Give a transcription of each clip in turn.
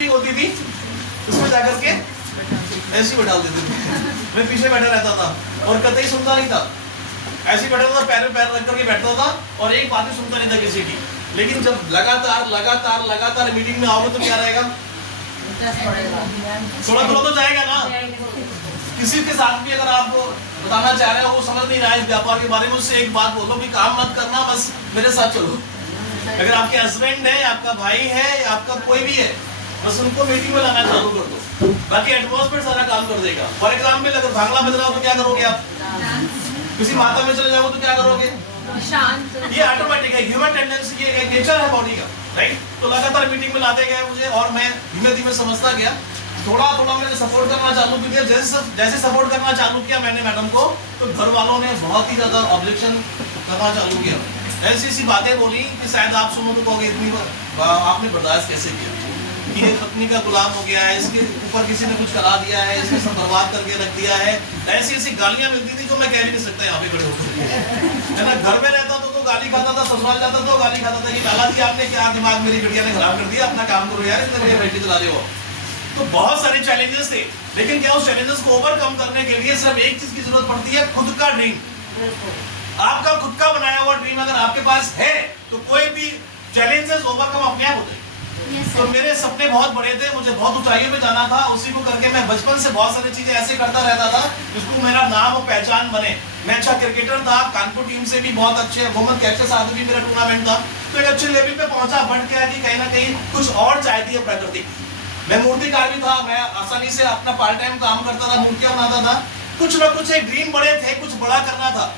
होती थी उसमें जाकर के ऐसे ही बैठा देते थे। मैं पीछे बैठा रहता था और कतई सुनता नहीं था, ऐसे ही बैठा था, पैर में पैर रख करके बैठता था और एक बात भी सुनता नहीं था किसी की। लेकिन जब लगातार मीटिंग में आओगे तो क्या रहेगा, थोड़ा थोड़ा तो जाएगा ना। किसी के साथ भी अगर आप बताना चाह रहे हो वो समझ नहीं रहा है इस व्यापार के बारे में, उससे एक बात बोलो कि काम मत करना, बस मेरे साथ चलो। अगर आपके हस्बैंड है, आपका भाई है, आपका कोई भी है, बस उनको मीटिंग में लाना चालू कर दो, बाकी एटमॉस्फेयर सारा काम कर देगा। फॉर एग्जाम्पल अगर भांगड़ा बज रहा हो तो क्या करोगे आप, किसी माता में चले जाओगे तो क्या करोगे, शांत। ये ऑटोमेटिक है, ह्यूमन टेंडेंसी, ये नेचर है बॉडी का, राइट। तो लगातार मीटिंग में लाते गए मुझे और मैं धीमे धीमे समझता गया, थोड़ा थोड़ा मैंने सपोर्ट करना चालू किया। जैसे सपोर्ट करना चालू किया मैंने मैडम को, तो घर वालों ने बहुत ही ज्यादा ऑब्जेक्शन करना चालू किया। ऐसी ऐसी बातें बोली कि शायद आप सुनो तो कहोगे इतनी आपने बर्दाश्त कैसे किया, कि ये पत्नी का गुलाम हो गया है, इसके ऊपर किसी ने कुछ करा दिया है, इसने सब बर्बाद करके रख दिया है। ऐसी ऐसी गालियां मिलती थी जो मैं कह भी नहीं सकता यहाँ पे खड़े होकर, है ना। घर में रहता तो गाली खाता था, ससुराल जाता तो गाली खाता था कि लाला जी आपने क्या दिमाग मेरी बिटिया ने खराब कर दिया, अपना काम करो यार, इतने बड़े बेटी चला रहे हो। तो बहुत सारे चैलेंजेस थे, लेकिन क्या उस चैलेंजेस को ओवरकम करने के लिए सिर्फ एक चीज की जरूरत पड़ती है, खुद का ड्रीम। आपका खुद का बनाया हुआ ड्रीम अगर आपके पास है तो कोई भी चैलेंजेस ओवरकम अपने आप होते हैं। तो मेरे सपने बहुत बड़े थे, मुझे बहुत ऊंचाइयों पे जाना था, उसी को करके मैं बचपन से बहुत सारी चीजें ऐसे करता रहता था जिसको मेरा नाम और पहचान बने। मैं अच्छा क्रिकेटर था, कानपुर टीम से भी बहुत अच्छे वुमेन कैप्टन साथ भी मेरा टूर्नामेंट था, तो एक अच्छे लेवल पे पहुंचा, बढ़ गया कि कहीं ना कहीं कुछ और चाहती है प्रकृति। मैं मूर्तिकार भी था, मैं आसानी से अपना पार्ट टाइम काम करता था, मूर्तियां बनाता था। कुछ ना कुछ एक ड्रीम बड़े थे, कुछ बड़ा करना था।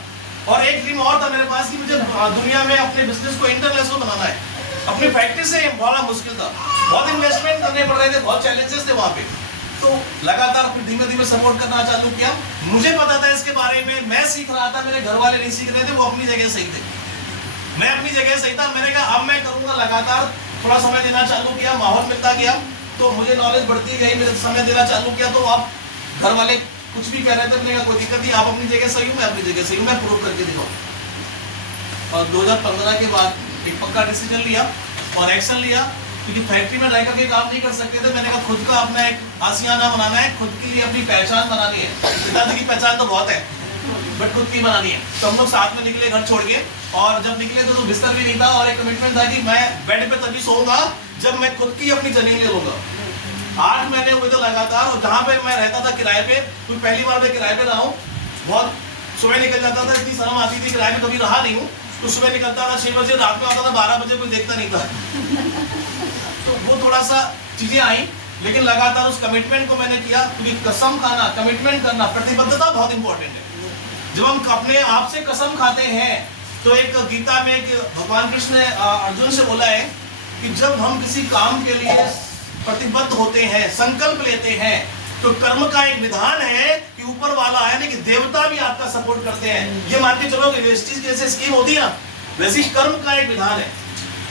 और एक ड्रीम और था मेरे पास कि मुझे दुनिया में अपने बिजनेस को इंटरनेशनल बनाना है। अपनी फैक्ट्री से बड़ा मुश्किल था, बहुत इन्वेस्टमेंट करने पड़ रहे थे, बहुत चैलेंजेस थे वहाँ पे। तो लगातार फिर धीमे धीमे सपोर्ट करना चालू किया। मुझे पता था इसके बारे में, मैं सीख रहा था, मेरे घर वाले नहीं सीख रहे थे, वो अपनी जगह सही थे, मैं अपनी जगह सही था। मैंने कहा अब मैं करूंगा, लगातार थोड़ा समय देना चालू किया, माहौल मिलता गया तो मुझे नॉलेज बढ़ती गई, मेरे समय देना चालू किया। तो आप घर वाले कुछ भी कह रहे थे, मैंने कहा कोई दिक्कत नहीं, आप अपनी जगह सही हो, मैं अपनी जगह सही हूँ, मैं प्रूव करके दिखाऊं। और 2015 के बाद एक पक्का डिसीजन लिया और एक्शन लिया, क्योंकि फैक्ट्री में रह करके काम नहीं कर सकते थे। मैंने कहा खुद का अपना एक आशियाना बनाना है, खुद के लिए अपनी पहचान बनानी है। पिताजी की पहचान तो बहुत है बट खुद की बनानी है। तो हम लोग साथ में निकले घर छोड़ के, और जब निकले तो बिस्तर भी नहीं था और एक कमिटमेंट था कि मैं बेड पे तभी सोऊंगा जब मैं खुद की अपनी जमीन ले लूंगा। 8 महीने हुए तो लगातार, और जहाँ पे मैं रहता था किराए पे, क्योंकि पहली बार मैं किराए पे रहा हूँ, बहुत सुबह निकल जाता था, इतनी शर्म आती थी, किराए पे कभी रहा नहीं हूँ। तो सुबह निकलता था 6 बजे, रात में आता था 12 बजे, कोई देखता नहीं था। तो वो थोड़ा सा चीजें आई, लेकिन लगातार उस कमिटमेंट को मैंने किया, क्योंकि कसम खाना, कमिटमेंट करना, प्रतिबद्धता बहुत इंपॉर्टेंट है। जब हम अपने आप से कसम खाते हैं तो एक गीता में एक भगवान कृष्ण ने अर्जुन से बोला है कि जब हम किसी काम के लिए प्रतिबद्ध होते हैं, संकल्प लेते हैं, तो कर्म का एक विधान है कि ऊपर वाला है ना कि देवता भी आपका सपोर्ट करते हैं। ये मान के चलो कि वेस्टीज जैसे स्कीम होती है ना, वैसी कर्म का एक विधान है।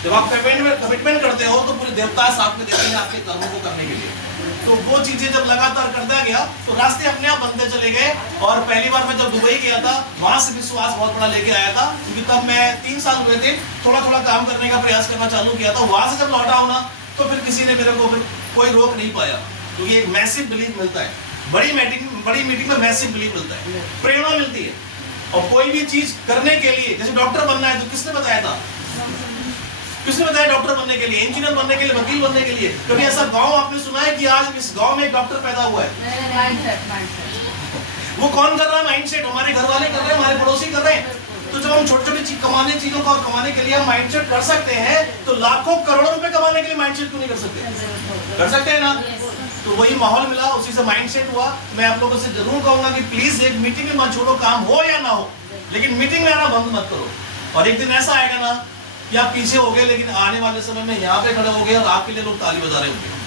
जब आप कमिटमेंट करते हो तो पूरे देवता साथ में देते हैं आपके कर्मों को करने के लिए। तो वो चीजें जब लगातार करता गया तो रास्ते अपने आप बनते चले गए। और पहली बार मैं जब दुबई गया था, वहां से विश्वास बहुत बड़ा लेके आया था, क्योंकि तब मैं 3 साल हुए थे, थोड़ा थोड़ा काम करने का प्रयास करना चालू किया था। वहां से जब लौटा हूं ना, तो फिर किसी ने मेरे को कोई रोक नहीं पाया, क्योंकि एक मैसिव बिलीफ मिलता है, बड़ी मीटिंग में मैसिव बिलीफ मिलता है, प्रेरणा मिलती है। और कोई भी चीज करने के लिए, जैसे डॉक्टर बनना है तो किसने बताया था, किसने बताया डॉक्टर बनने के लिए, इंजीनियर बनने के लिए, वकील बनने के लिए? कभी ऐसा गांव आपने सुना है कि आज इस गांव में एक डॉक्टर पैदा हुआ है? वो कौन कर रहा है? माइंडसेट। हमारे घर वाले कर रहे हैं, हमारे पड़ोसी कर रहे हैं। तो जब हम छोटी छोटी चीजों को कमाने के लिए हम माइंडसेट कर सकते हैं, तो लाखों करोड़ों रुपए कमाने के लिए माइंडसेट क्यों नहीं कर सकते? कर सकते हैं ना। तो वही माहौल मिला, उसी से माइंडसेट हुआ। मैं आप लोगों से जरूर कहूंगा कि प्लीज एक मीटिंग में मत छोड़ो, काम हो या ना हो, लेकिन मीटिंग में आना बंद मत करो। और एक दिन ऐसा आएगा ना कि आप पीछे हो गए, लेकिन आने वाले समय में यहाँ पे खड़े हो गए और आपके लिए लोग ताली बजा रहे होंगे।